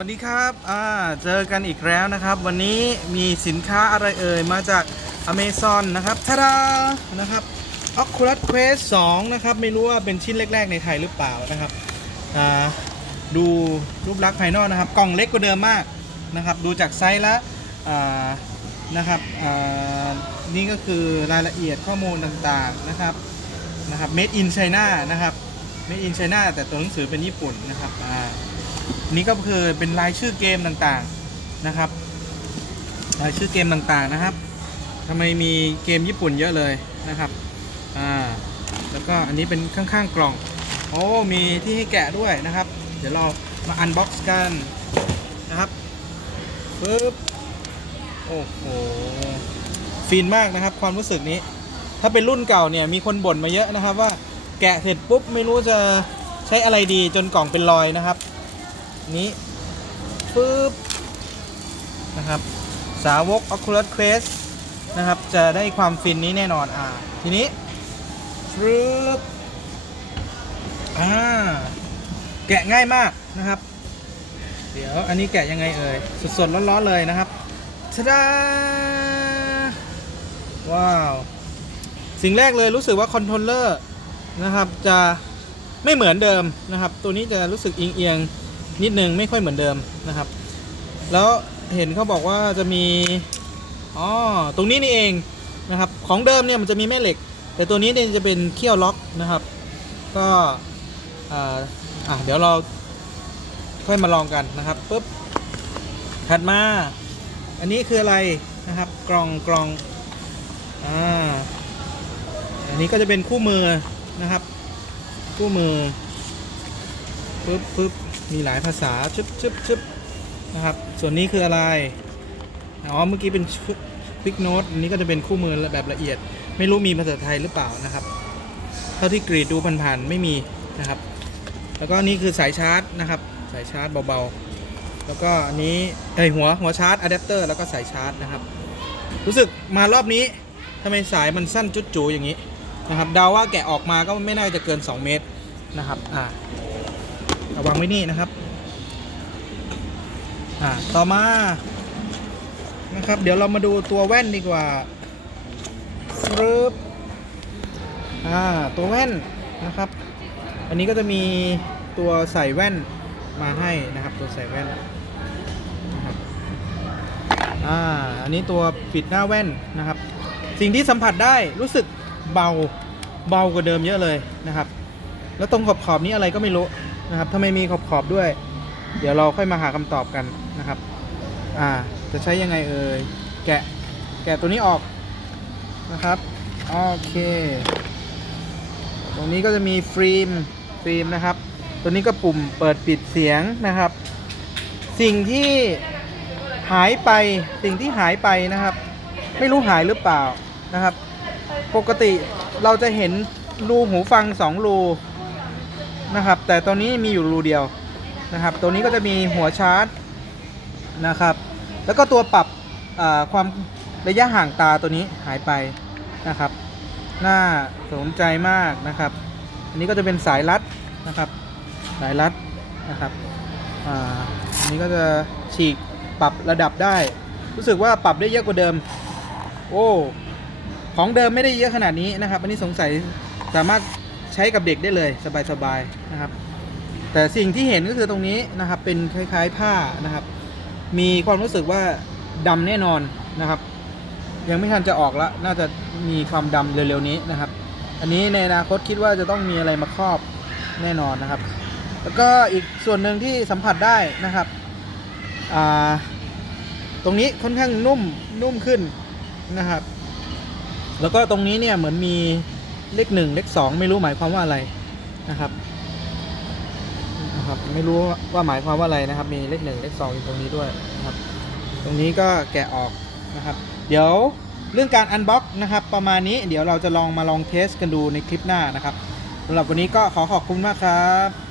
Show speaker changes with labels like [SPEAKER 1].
[SPEAKER 1] สวัสดีครับอ่าเจอกันอีกแล้วนะครับ วันนี้มีสินค้าอะไรเอ่ย มาจาก Amazon นะครับทาดานะครับ Oculus Quest 2 นะครับ ไม่รู้ว่าเป็นชิ้นแรก ๆ ในไทยหรือเปล่านะครับอ่าดูรูปลักษณ์ภายนอกนะครับ กล่องเล็กกว่าเดิมมากนะครับ ดูจากไซส์แล้วอ่านะครับอ่านี่ก็คือรายละเอียดข้อมูลต่างๆนะครับนะครับ Made in China นะครับ Made in China แต่ตัวหนังสือเป็นญี่ปุ่นนะครับอ่า นี่ก็คือเป็นรายชื่อเกมต่างๆนะครับรายชื่อเกมต่างๆนะครับทำไมมีเกมญี่ปุ่นเยอะเลยนะครับอ่าแล้วก็อันนี้เป็นข้างๆกล่องโอ้มีที่ให้แกะด้วยนะครับ เดี๋ยวเรามาอันบ็อกซ์กันนะครับปึ๊บโอ้โหฟินมากนะครับ ความรู้สึกนี้ ถ้าเป็นรุ่นเก่าเนี่ยมีคนบ่นมาเยอะนะครับว่าแกะเสร็จปุ๊บไม่รู้จะใช้อะไรดีจนกล่องเป็นรอยนะครับ นี้ปึ๊บนะครับ สาวก Oculus Quest นะครับ จะได้ความฟินนี้แน่นอนอ่าทีนี้ปึ๊บอ่าแกะง่ายมากนะครับ เดี๋ยวอันนี้แกะยังไงเอ่ยสดๆร้อนๆเลยนะครับทะดาว้าว สิ่งแรกเลยรู้สึกว่าคอนโทรลเลอร์นะครับ จะไม่เหมือนเดิมนะครับ ตัวนี้จะรู้สึกเอียงๆ นิดนึงไม่ค่อยเหมือนเดิมนะครับ แล้วเห็นเขาบอกว่าจะมีอ๋อตรงนี้นี่เองนะครับของเดิมเนี่ยมันจะมีแม่เหล็ก แต่ตัวนี้เนี่ยจะเป็นเขี้ยวล็อกนะครับ ก็อ่าอะเดี๋ยวเราค่อยมาลองกันนะครับปุ๊บถัดมา อันนี้คืออะไรนะครับกล่องกล่องอ่าอันนี้ก็จะเป็นคู่มือนะครับ คู่มือปึ๊บปึ๊บ มีหลายภาษาชึบชึบชึบนะครับ ส่วนนี้คืออะไร อ๋อ เมื่อกี้เป็นชุดพิกโนตอันนี้ก็จะเป็นคู่มือแบบละเอียด ไม่รู้มีภาษาไทยหรือเปล่านะครับ เท่าที่กรีดดูผ่านๆไม่มีนะครับ แล้วก็นี่คือสายชาร์จนะครับ สายชาร์จเบาๆ แล้วก็อันนี้เอ้ยหัวหัวชาร์จอะแดปเตอร์แล้วก็สายชาร์จนะครับ รู้สึกมารอบนี้ทำไมสายมันสั้นจุดจูอย่างนี้นะครับเดาว่าแกะออกมาก็ไม่น่าจะเกิน 2 เมตรนะครับ อ่า เอาวางไว้นี่นะครับอ่าต่อมานะครับ เดี๋ยวเรามาดูตัวแว่นดีกว่าซึบอ่าตัวแว่นนะครับ อันนี้ก็จะมีตัวใส่แว่นมาให้นะครับ ตัวใส่แว่นนะครับอ่าอันนี้ตัวปิดหน้าแว่นนะครับ สิ่งที่สัมผัสได้รู้สึกเบาเบากว่าเดิมเยอะเลยนะครับ แล้วตรงขอบขอบๆนี้อะไรก็ไม่รู้ นะครับถ้าไม่มีขอบขอบๆด้วย เดี๋ยวเราค่อยมาหาคำตอบกันนะครับ อ่า จะใช้ยังไงเอ่ยแกะแกะตัวนี้ออกนะครับโอเค ตรงนี้ก็จะมีฟิล์มฟิล์มนะครับ ตัวนี้ก็ปุ่มเปิดปิดเสียงนะครับ สิ่งที่หายไปสิ่งที่หายไปนะครับ ไม่รู้หายหรือเปล่านะครับ ปกติเราจะเห็นรูหูฟังสองรู นะครับ แต่ตอนนี้มีอยู่รูเดียวนะครับ ตัวนี้ก็จะมีหัวชาร์จนะครับ แล้วก็ตัวปรับความระยะห่างตาตัวนี้หายไปนะครับ น่าสนใจมากนะครับ อันนี้ก็จะเป็นสายรัดนะครับ สายรัดนะครับอ่าอันนี้ก็จะฉีกปรับระดับได้ รู้สึกว่าปรับได้เยอะกว่าเดิม โอ้ ของเดิมไม่ได้เยอะขนาดนี้นะครับ อันนี้สงสัยสามารถ ใช้กับเด็กได้เลยสบายๆนะครับ แต่สิ่งที่เห็นก็คือตรงนี้นะครับเป็นคล้ายๆผ้านะครับ มีความรู้สึกว่าดำแน่นอนนะครับ ยังไม่ทันจะออกละน่าจะมีความดำเร็วๆนี้นะครับ อันนี้ในอนาคตคิดว่าจะต้องมีอะไรมาครอบแน่นอนนะครับ แล้วก็อีกส่วนหนึ่งที่สัมผัสได้นะครับอ่าตรงนี้ค่อนข้างนุ่มนุ่มขึ้นนะครับ แล้วก็ตรงนี้เนี่ยเหมือนมี เลขหนึ่งเลขสองไม่รู้หมายความว่าอะไรนะครับนะครับไม่รู้ว่าหมายความว่าอะไรนะครับ มีเลขหนึ่งเลขสองอยู่ตรงนี้ด้วยนะครับ ตรงนี้ก็แกะออกนะครับ เดี๋ยวเรื่องการอันบ็อกนะครับ ประมาณนี้เดี๋ยวเราจะลองมาลองเทสกันดูในคลิปหน้านะครับสำหรับวันนี้ก็ขอขอบคุณมากครับ